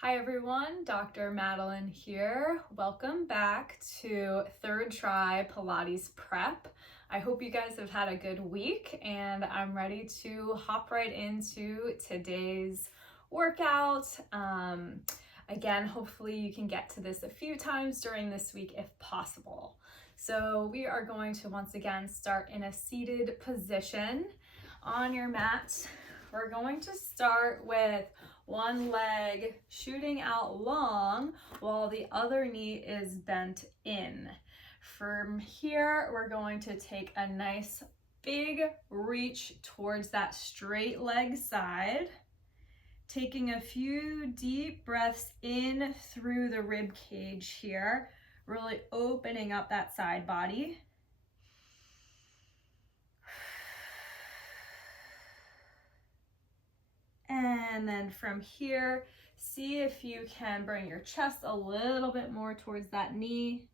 Hi everyone, Dr. Madeline here. Welcome back to Third Try Pilates Prep. I hope you guys have had a good week and I'm ready to hop right into today's workout. Again, hopefully you can get to this a few times during this week if possible. So we are going to once again start in a seated position on your mat. We're going to start with one leg shooting out long while the other knee is bent in. From here, we're going to take a nice big reach towards that straight leg side, taking a few deep breaths in through the rib cage here, really opening up that side body. And then from here, see if you can bring your chest a little bit more towards that knee.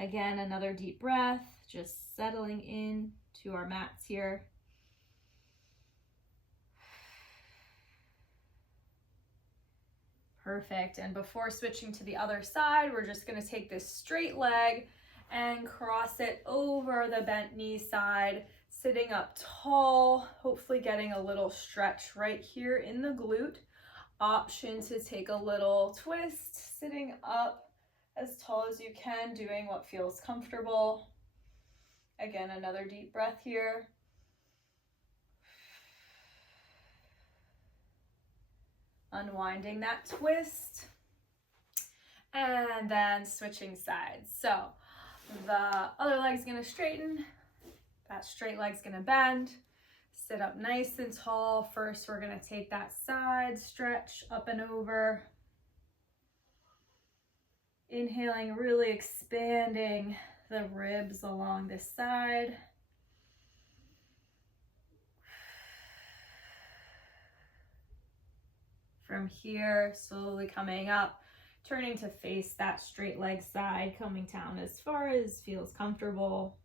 Again, another deep breath, just settling in to our mats here. Perfect. And before switching to the other side, we're just going to take this straight leg and cross it over the bent knee side, sitting up tall, hopefully getting a little stretch right here in the glute. Option to take a little twist, sitting up as tall as you can, doing what feels comfortable. Again, another deep breath here. Unwinding that twist. And then switching sides. So the other leg's gonna straighten, that straight leg's gonna bend. Sit up nice and tall. First, we're gonna take that side stretch up and over. Inhaling, really expanding the ribs along this side. From here, slowly coming up, turning to face that straight leg side, coming down as far as feels comfortable.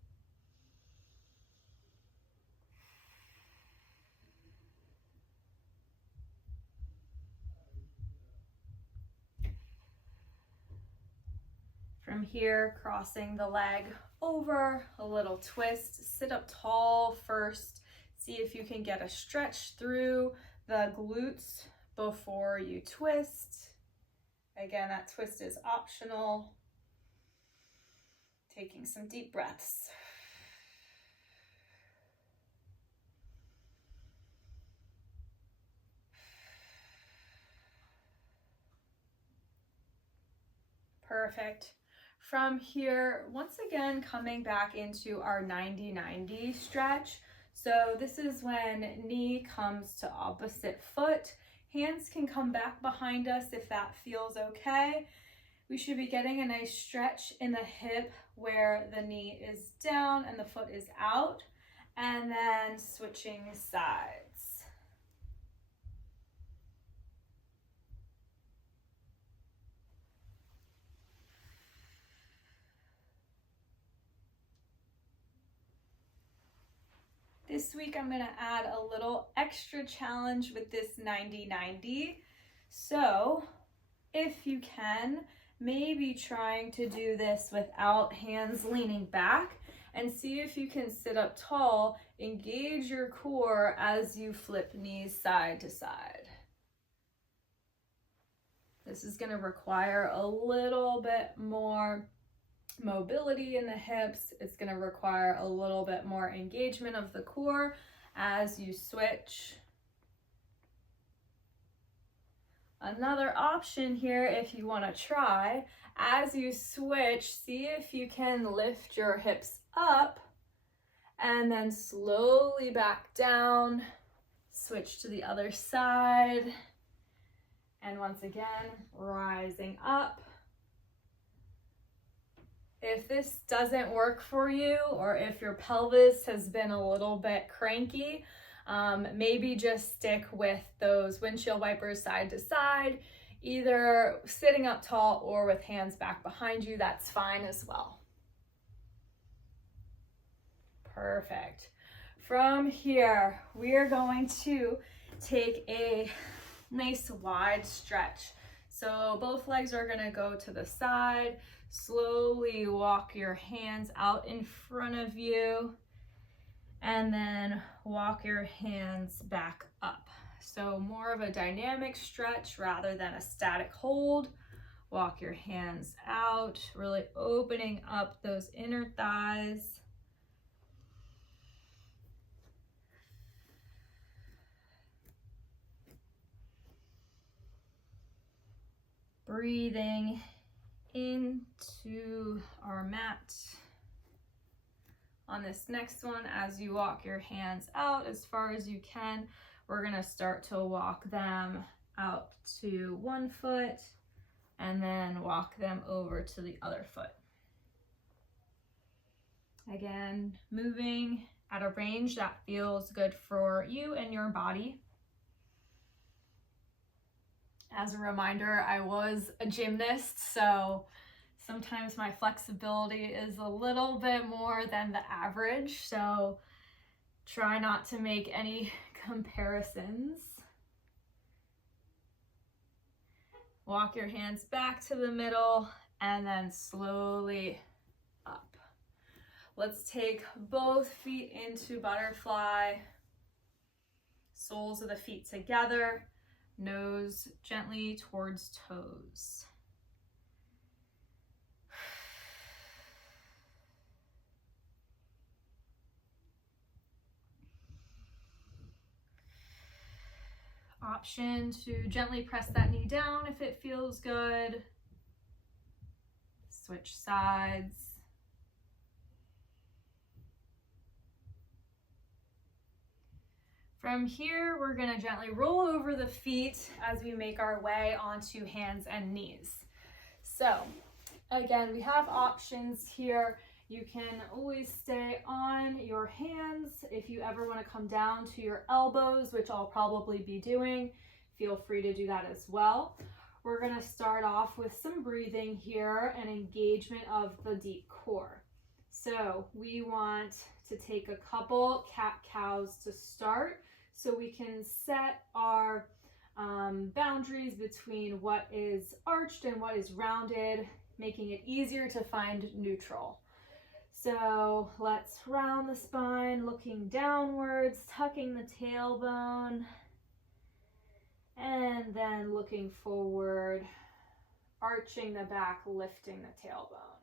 From here, crossing the leg over, a little twist, sit up tall first. See if you can get a stretch through the glutes before you twist. Again, that twist is optional. Taking some deep breaths. Perfect. From here, once again, coming back into our 90-90 stretch. So this is when knee comes to opposite foot. Hands can come back behind us if that feels okay. We should be getting a nice stretch in the hip where the knee is down and the foot is out, and then switching sides. This week I'm going to add a little extra challenge with this 90-90. So if you can, maybe trying to do this without hands leaning back, and see if you can sit up tall, engage your core as you flip knees side to side. This is going to require a little bit more mobility in the hips. It's going to require a little bit more engagement of the core as you switch. Another option here, if you want to try, as you switch, see if you can lift your hips up and then slowly back down. Switch to the other side. And once again, rising up. If this doesn't work for you, or if your pelvis has been a little bit cranky, maybe just stick with those windshield wipers side to side, either sitting up tall or with hands back behind you. That's fine as well. Perfect. From here, we are going to take a nice wide stretch. So both legs are gonna go to the side. Slowly walk your hands out in front of you and then walk your hands back up. So more of a dynamic stretch rather than a static hold. Walk your hands out, really opening up those inner thighs. Breathing into our mat. On this next one, as you walk your hands out as far as you can, we're gonna start to walk them out to one foot and then walk them over to the other foot. Again, moving at a range that feels good for you and your body. As a reminder, I was a gymnast, so sometimes my flexibility is a little bit more than the average, so try not to make any comparisons. Walk your hands back to the middle and then slowly up. Let's take both feet into butterfly, soles of the feet together, nose gently towards toes. Option to gently press that knee down if it feels good. Switch sides. From here, we're going to gently roll over the feet as we make our way onto hands and knees. So again, we have options here. You can always stay on your hands. If you ever want to come down to your elbows, which I'll probably be doing, feel free to do that as well. We're going to start off with some breathing here and engagement of the deep core. So we want to take a couple cat-cows to start so we can set our boundaries between what is arched and what is rounded, making it easier to find neutral. So let's round the spine, looking downwards, tucking the tailbone, and then looking forward, arching the back, lifting the tailbone.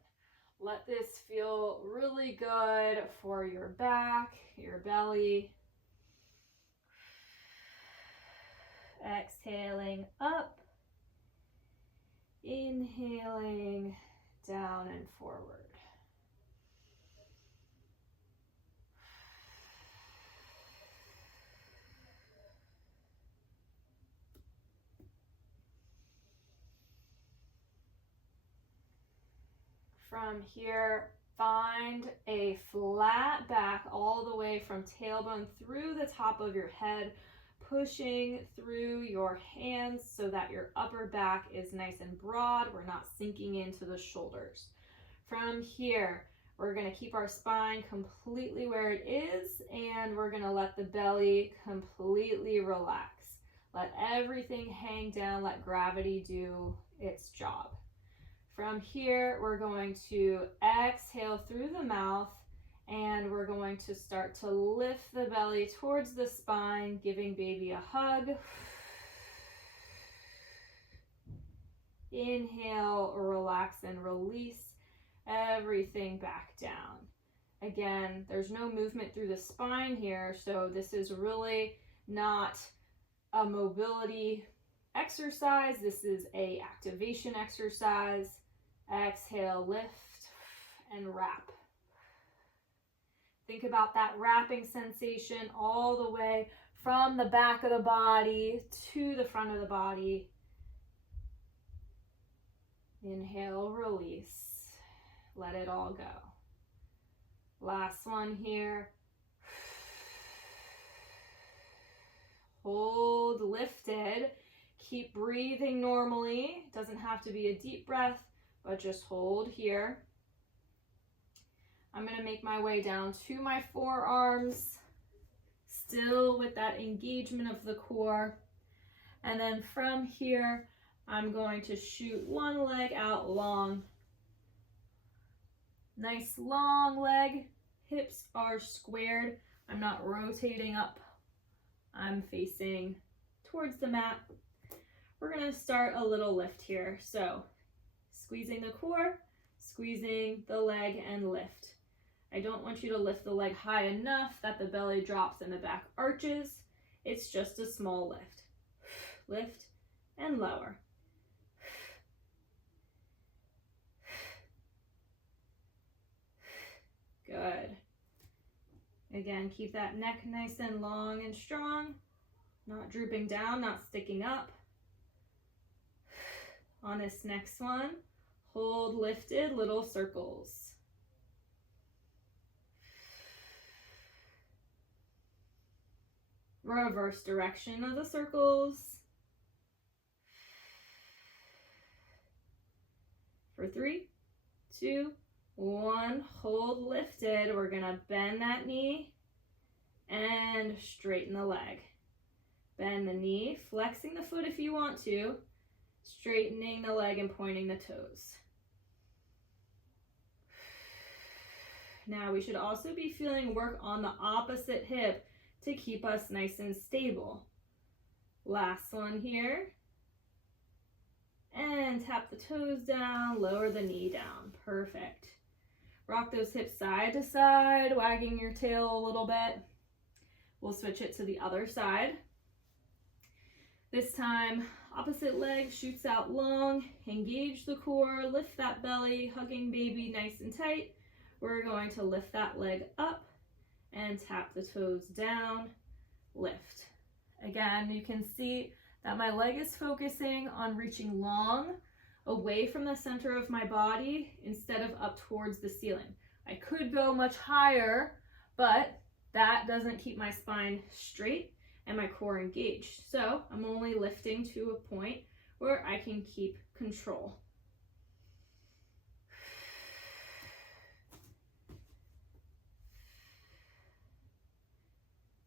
Let this feel really good for your back, your belly. Exhaling up, inhaling down and forward. From here, find a flat back all the way from tailbone through the top of your head, pushing through your hands so that your upper back is nice and broad. We're not sinking into the shoulders. From here, we're going to keep our spine completely where it is, and we're going to let the belly completely relax. Let everything hang down, let gravity do its job. From here, we're going to exhale through the mouth, and we're going to start to lift the belly towards the spine, giving baby a hug. Inhale, relax and release everything back down. Again, there's no movement through the spine here, so this is really not a mobility exercise. This is an activation exercise. Exhale, lift and wrap. Think about that wrapping sensation all the way from the back of the body to the front of the body. Inhale, release. Let it all go. Last one here. Hold lifted. Keep breathing normally. Doesn't have to be a deep breath, but just hold here. I'm going to make my way down to my forearms, still with that engagement of the core. And then from here, I'm going to shoot one leg out long. Nice long leg. Hips are squared. I'm not rotating up. I'm facing towards the mat. We're going to start a little lift here. So squeezing the core, squeezing the leg, and lift. I don't want you to lift the leg high enough that the belly drops and the back arches. It's just a small lift. Lift and lower. Good. Again, keep that neck nice and long and strong, not drooping down, not sticking up. On this next one, hold lifted little circles. Reverse direction of the circles. For 3, 2, 1, hold lifted. We're gonna bend that knee and straighten the leg. Bend the knee, flexing the foot if you want to, straightening the leg and pointing the toes. Now we should also be feeling work on the opposite hip to keep us nice and stable. Last one here. And tap the toes down, lower the knee down. Perfect. Rock those hips side to side, wagging your tail a little bit. We'll switch it to the other side. This time, opposite leg shoots out long, engage the core, lift that belly, hugging baby nice and tight. We're going to lift that leg up and tap the toes down, lift. Again, you can see that my leg is focusing on reaching long away from the center of my body instead of up towards the ceiling. I could go much higher, but that doesn't keep my spine straight and my core engaged. So I'm only lifting to a point where I can keep control.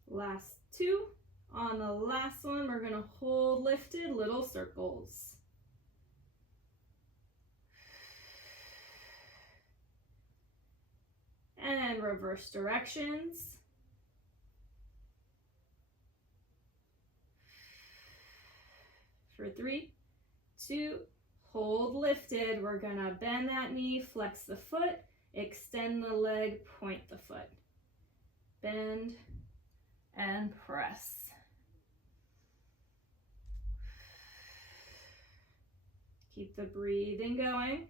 Last 2. On the last one, we're going to hold lifted little circles. And reverse directions. For 3, 2, hold lifted. We're going to bend that knee, flex the foot, extend the leg, point the foot. Bend and press. Keep the breathing going.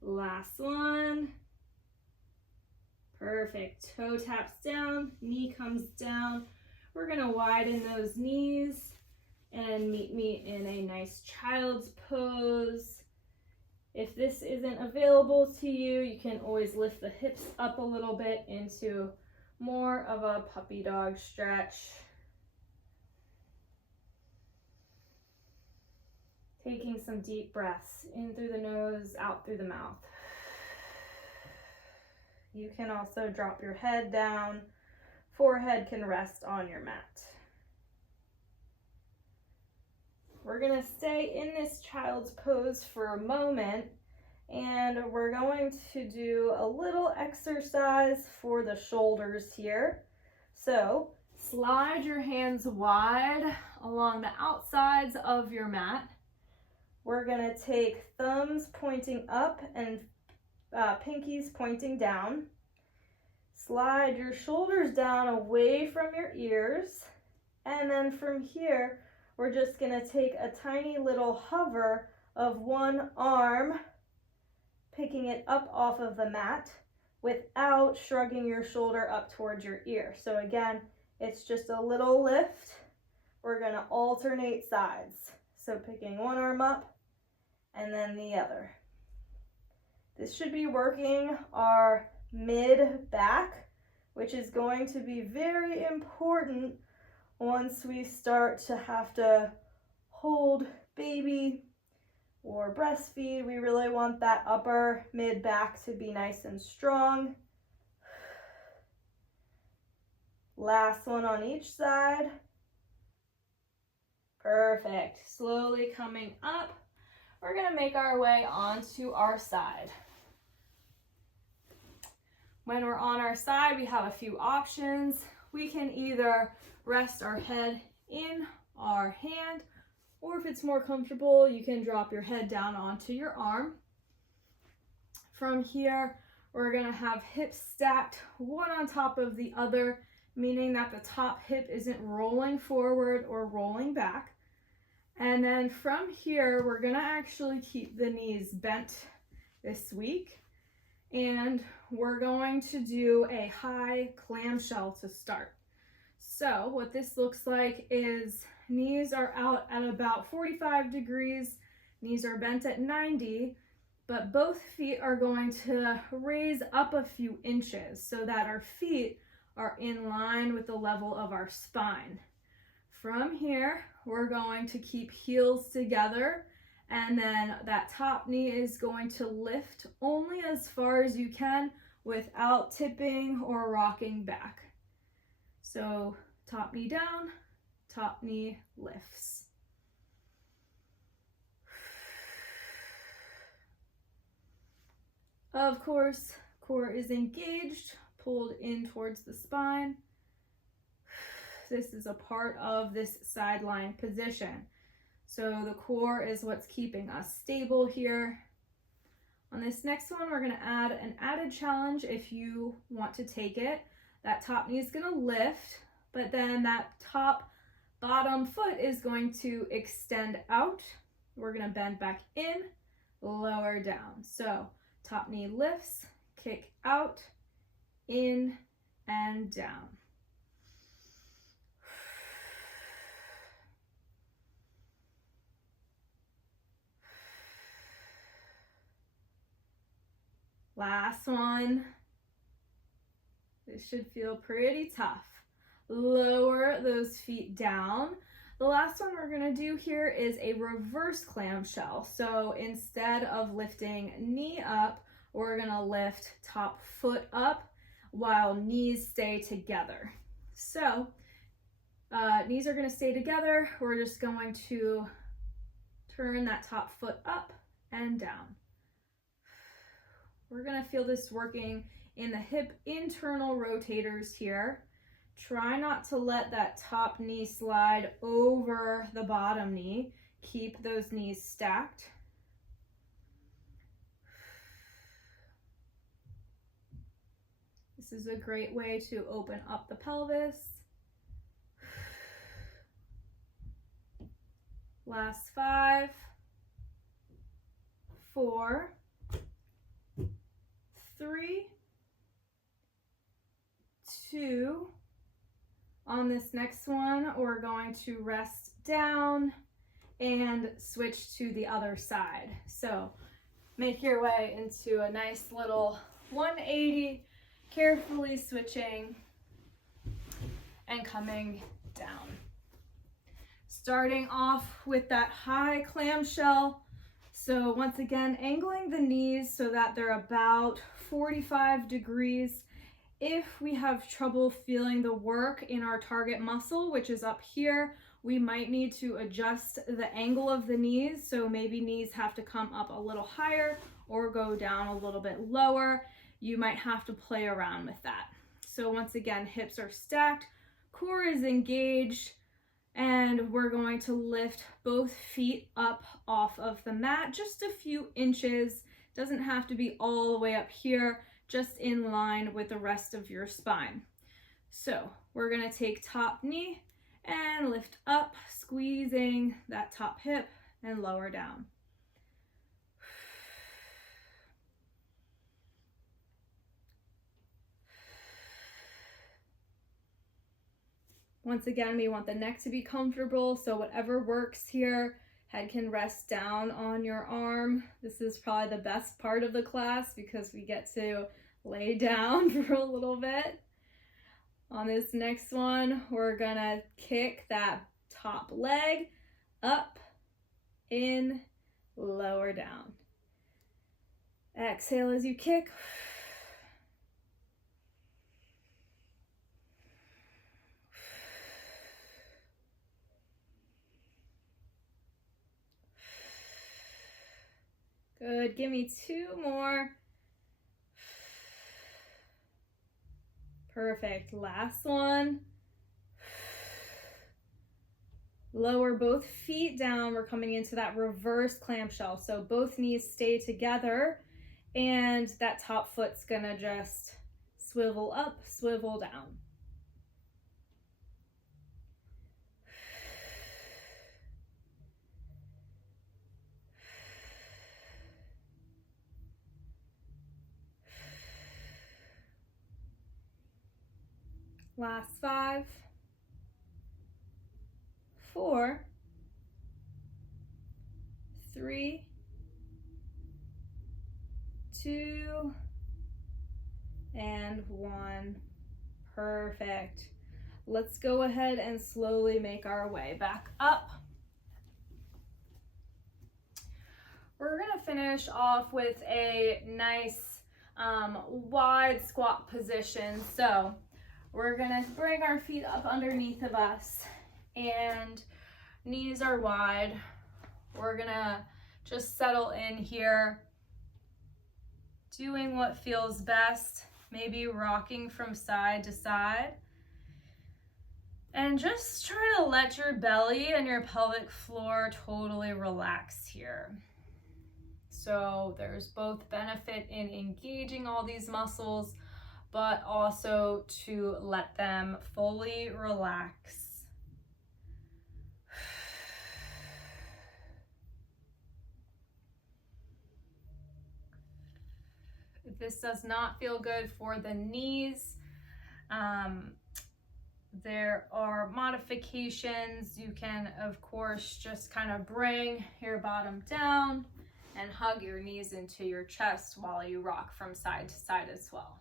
Last one. Perfect. Toe taps down, knee comes down. We're going to widen those knees and meet me in a nice child's pose. If this isn't available to you, you can always lift the hips up a little bit into more of a puppy dog stretch. Taking some deep breaths in through the nose, out through the mouth. You can also drop your head down. Forehead can rest on your mat. We're going to stay in this child's pose for a moment, and we're going to do a little exercise for the shoulders here. So slide your hands wide along the outsides of your mat. We're going to take thumbs pointing up and pinkies pointing down. Slide your shoulders down away from your ears. And then from here, we're just going to take a tiny little hover of one arm, picking it up off of the mat without shrugging your shoulder up towards your ear. So again, it's just a little lift. We're going to alternate sides. So picking one arm up and then the other. This should be working our mid back, which is going to be very important once we start to have to hold baby or breastfeed. We really want that upper mid back to be nice and strong. Last one on each side. Perfect. Slowly coming up. We're going to make our way onto our side. When we're on our side, we have a few options. We can either rest our head in our hand, or if it's more comfortable, you can drop your head down onto your arm. From here, we're going to have hips stacked one on top of the other, meaning that the top hip isn't rolling forward or rolling back. And then from here, we're going to actually keep the knees bent this week. And we're going to do a high clamshell to start. So what this looks like is knees are out at about 45 degrees, knees are bent at 90, but both feet are going to raise up a few inches so that our feet are in line with the level of our spine. From here, we're going to keep heels together, and then that top knee is going to lift only as far as you can without tipping or rocking back. So top knee down, top knee lifts. Of course, core is engaged, pulled in towards the spine. This is a part of this sideline position. So the core is what's keeping us stable here. On this next one, we're going to add an added challenge if you want to take it. That top knee is going to lift, but then that bottom foot is going to extend out. We're going to bend back in, lower down. So top knee lifts, kick out, in, and down. Last one. This should feel pretty tough. Lower those feet down. The last one we're going to do here is a reverse clamshell. So instead of lifting knee up, we're going to lift top foot up while knees stay together. So knees are going to stay together. We're just going to turn that top foot up and down. We're going to feel this working in the hip internal rotators here. Try not to let that top knee slide over the bottom knee. Keep those knees stacked. This is a great way to open up the pelvis. Last 5, 4, 3, 2. On this next one, we're going to rest down and switch to the other side. So make your way into a nice little 180, carefully switching and coming down. Starting off with that high clamshell. So once again, angling the knees so that they're about 45 degrees. If we have trouble feeling the work in our target muscle, which is up here, we might need to adjust the angle of the knees. So maybe knees have to come up a little higher or go down a little bit lower. You might have to play around with that. So once again, hips are stacked, core is engaged, and we're going to lift both feet up off of the mat just a few inches. Doesn't have to be all the way up here, just in line with the rest of your spine. So we're going to take top knee and lift up, squeezing that top hip and lower down. Once again, we want the neck to be comfortable, so whatever works here. Head can rest down on your arm. This is probably the best part of the class because we get to lay down for a little bit. On this next one, we're gonna kick that top leg up, in, lower down. Exhale as you kick. Good. Give me 2 more. Perfect. Last one. Lower both feet down. We're coming into that reverse clamshell. So both knees stay together and that top foot's gonna just swivel up, swivel down. Last 5, 4, 3, 2, and 1. Perfect. Let's go ahead and slowly make our way back up. We're gonna finish off with a nice wide squat position. So we're gonna bring our feet up underneath of us and knees are wide. We're gonna just settle in here, doing what feels best, maybe rocking from side to side. And just try to let your belly and your pelvic floor totally relax here. So there's both benefit in engaging all these muscles, but also to let them fully relax. If this does not feel good for the knees, there are modifications. You can, of course, just kind of bring your bottom down and hug your knees into your chest while you rock from side to side as well.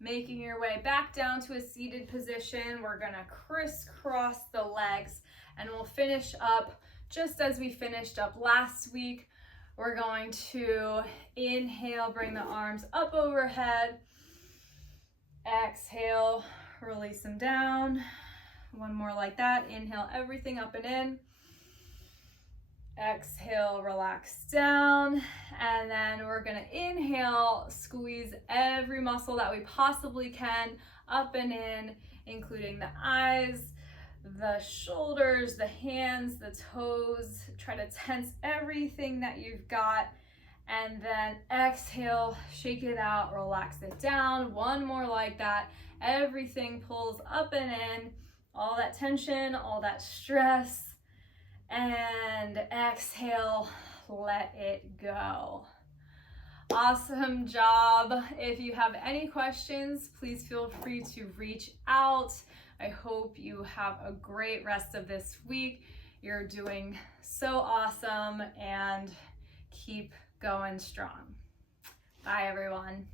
Making your way back down to a seated position, we're gonna crisscross the legs and we'll finish up just as we finished up last week. We're going to inhale, bring the arms up overhead. Exhale, release them down. One more like that. Inhale, everything up and in. Exhale, relax down. And then we're gonna inhale, squeeze every muscle that we possibly can up and in, including the eyes, the shoulders, the hands, the toes. Try to tense everything that you've got. And then exhale, shake it out, relax it down. One more like that. Everything pulls up and in, all that tension, all that stress. And exhale, let it go. Awesome job. If you have any questions, please feel free to reach out. I hope you have a great rest of this week. You're doing so awesome and keep going strong. Bye, everyone.